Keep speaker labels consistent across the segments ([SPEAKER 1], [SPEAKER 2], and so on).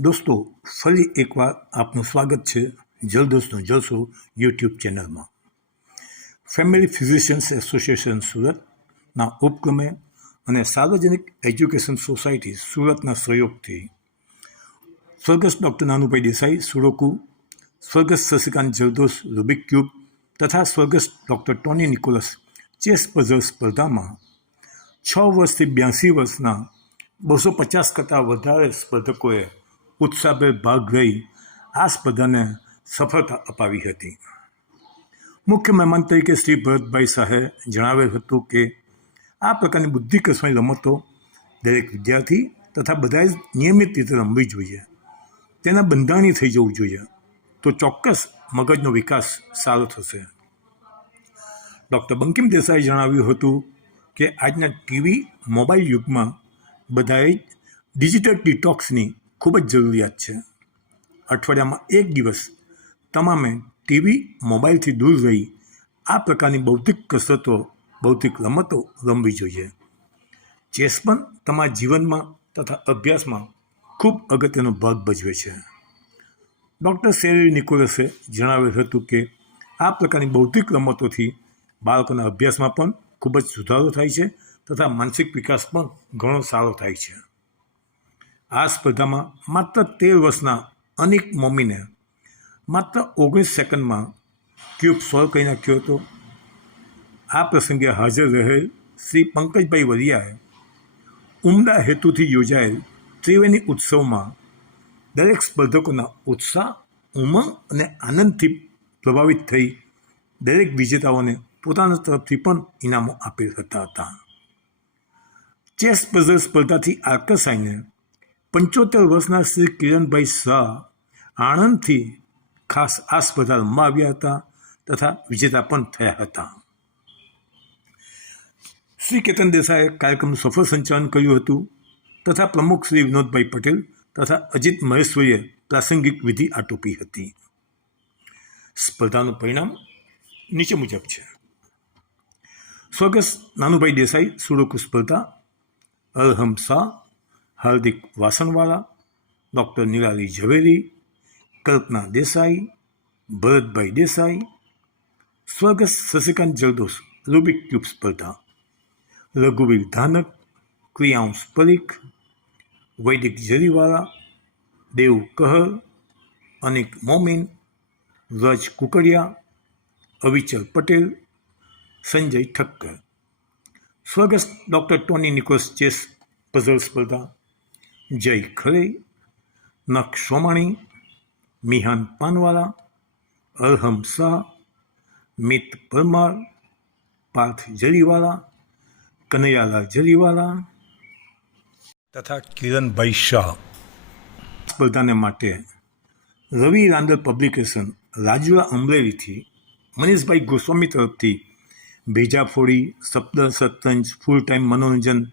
[SPEAKER 1] દોસ્તો, ફરી એકવાર આપનું સ્વાગત છે જલદોસ્તનો જલસો યુટ્યુબ ચેનલમાં. ફેમિલી ફિઝિશિયન્સ એસોસિએશન સુરતના ઉપક્રમે અને સાર્વજનિક એજ્યુકેશન સોસાયટી સુરતના સહયોગથી સ્વર્ગસ્થ ડૉક્ટર નાનુભાઈ દેસાઈ, સુડોકુ, સ્વર્ગસ્થ શશિકાંત જલદોસ રૂબિક ક્યુબ તથા સ્વર્ગસ્થ doctor Tony Nicholas chess puzzle સ્પર્ધામાં છ વર્ષથી બ્યાસી વર્ષના બસો પચાસ કરતાં વધારે સ્પર્ધકોએ ઉત્સાહભેર ભાગ લઈ આ સ્પર્ધાને સફળતા અપાવી હતી. મુખ્ય મહેમાન તરીકે શ્રી ભરતભાઈ શાહે જણાવેલ હતું કે, આ પ્રકારની બુદ્ધિ કસવાની રમતો દરેક વિદ્યાર્થી તથા બધાએ નિયમિત રીતે રમવી જોઈએ. તેના બંધારણી થઈ જવું જોઈએ તો ચોક્કસ મગજનો વિકાસ સારો થશે. ડૉક્ટર બંકિમ દેસાઈએ જણાવ્યું હતું કે, આજના ટીવી મોબાઈલ યુગમાં બધાએ ડિજિટલ ડિટોક્સની ખૂબ જ જરૂરિયાત છે. અઠવાડિયામાં એક દિવસ તમામે ટીવી મોબાઈલથી દૂર રહી આ પ્રકારની બૌદ્ધિક કસરતો, બૌદ્ધિક રમતો રમવી જોઈએ. ચેસ પણ તમારા જીવનમાં તથા અભ્યાસમાં ખૂબ અગત્યનો ભાગ ભજવે છે. ડૉક્ટર સેરી નિકોલસે જણાવ્યું હતું કે, આ પ્રકારની બૌદ્ધિક રમતોથી બાળકોના અભ્યાસમાં પણ ખૂબ જ સુધારો થાય છે તથા માનસિક વિકાસ પણ ઘણો સારો થાય છે. આ સ્પર્ધામાં માત્ર તેર વર્ષના અનિક મોમીને માત્ર ઓગણીસ સેકન્ડમાં ક્યુબ સોલ્વ કરી નાખ્યો હતો. આ પ્રસંગે હાજર રહેલ શ્રી પંકજભાઈ વરિયાએ ઉમદા હેતુથી યોજાયેલ ત્રિવેણી ઉત્સવમાં દરેક સ્પર્ધકોના ઉત્સાહ, ઉમંગ અને આનંદથી પ્રભાવિત થઈ દરેક વિજેતાઓને પોતાના તરફથી પણ ઇનામો આપેલ હતા. હતા ચેસ પઝલ સ્પર્ધાથી આકર્ષાઈને પંચોતેર વર્ષના શ્રી કિરણભાઈ શાહ આણંદથી ખાસ આ સ્પર્ધા રમવા આવ્યા હતા તથા વિજેતા પણ થયા હતા. શ્રી કેતન દેસાઈએ કાર્યક્રમનું સફળ સંચાલન કર્યું હતું તથા પ્રમુખ શ્રી વિનોદભાઈ પટેલ તથા અજીત મહેશ્વરીએ પ્રાસંગિક વિધિ આટોપી હતી. સ્પર્ધાનું પરિણામ નીચે મુજબ છે. સ્વર્ગસ્થ નાનુભાઈ દેસાઈ સુડોકુ સ્પર્ધા અરહમ શાહ હાર્દિક વાસણવાલા, ડૉક્ટર નિરાલી ઝવેરી, કલ્પના દેસાઈ, ભરતભાઈ દેસાઈ સ્વર્ગસ્થ શશિકાંત જરદોસ, રૂબિક ક્યુબ સ્પર્ધા રઘુવીર ધાનક, ક્રિયાંશ પરીખ, વૈદિક જરીવાળા દેવ કહર, અનિક મોમીન રજ કુકડિયા, અવિચલ પટેલ, સંજય ઠક્કર. સ્વર્ગસ્થ doctor Tony Nicos chess puzzle સ્પર્ધા જય ખરે નક્ષોમણી મિહાન પાનવાલા અરહમ શાહ મિત પરમાર પાર્થ જરીવાલા કનૈયાલા જરીવાલા. તથા કિરણભાઈ શાહ. સ્પર્ધાને માટે રવિ રાંદલ પબ્લિકેશન રાજુલા અમરેલીથી મનીષભાઈ ગોસ્વામી તરફથી ભેજાફોડી સપ્ત સતરંજ ફૂલ ટાઈમ મનોરંજન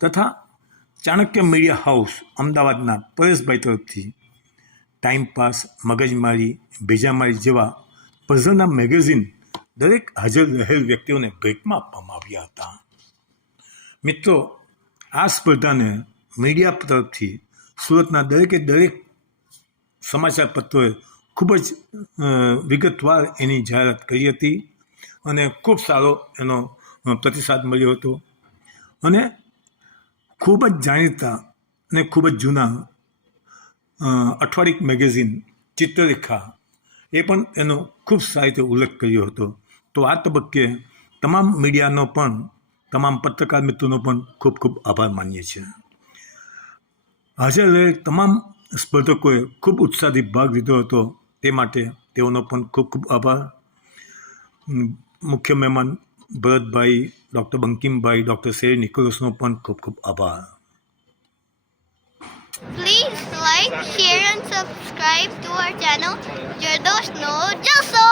[SPEAKER 1] તથા ચાણક્ય મીડિયા હાઉસ અમદાવાદના પરેશભાઈ તરફથી ટાઈમપાસ મગજમારી, ભેજામારી જેવા પઝલના મેગેઝિન દરેક હાજર રહેલ વ્યક્તિઓને ભેટમાં આપવામાં આવ્યા હતા. મિત્રો, આ સ્પર્ધાને મીડિયા તરફથી સુરતના દરેકે દરેક સમાચાર પત્રોએ ખૂબ જ વિગતવાર એની જાહેરાત કરી હતી અને ખૂબ સારો એનો પ્રતિસાદ મળ્યો હતો. અને ખૂબ જ જાણીતા અને ખૂબ જ જૂના અઠવાડિક મેગેઝિન ચિત્રરેખા એ પણ એનો ખૂબ સારી રીતે ઉલ્લેખ કર્યો હતો. તો આ તબક્કે તમામ મીડિયાનો પણ, તમામ પત્રકાર મિત્રોનો પણ ખૂબ ખૂબ આભાર માનીએ છીએ. હાજર રહે તમામ સ્પર્ધકોએ ખૂબ ઉત્સાહથી ભાગ લીધો હતો, તે માટે તેઓનો પણ ખૂબ ખૂબ આભાર. મુખ્ય મહેમાન ભરતભાઈ ડૉક્ટર બંકિમભાઈ ડૉક્ટર શેરી નિકોલસનો પણ ખૂબ ખૂબ આભાર
[SPEAKER 2] Please like, share, and subscribe to our channel, Jardos No Joso!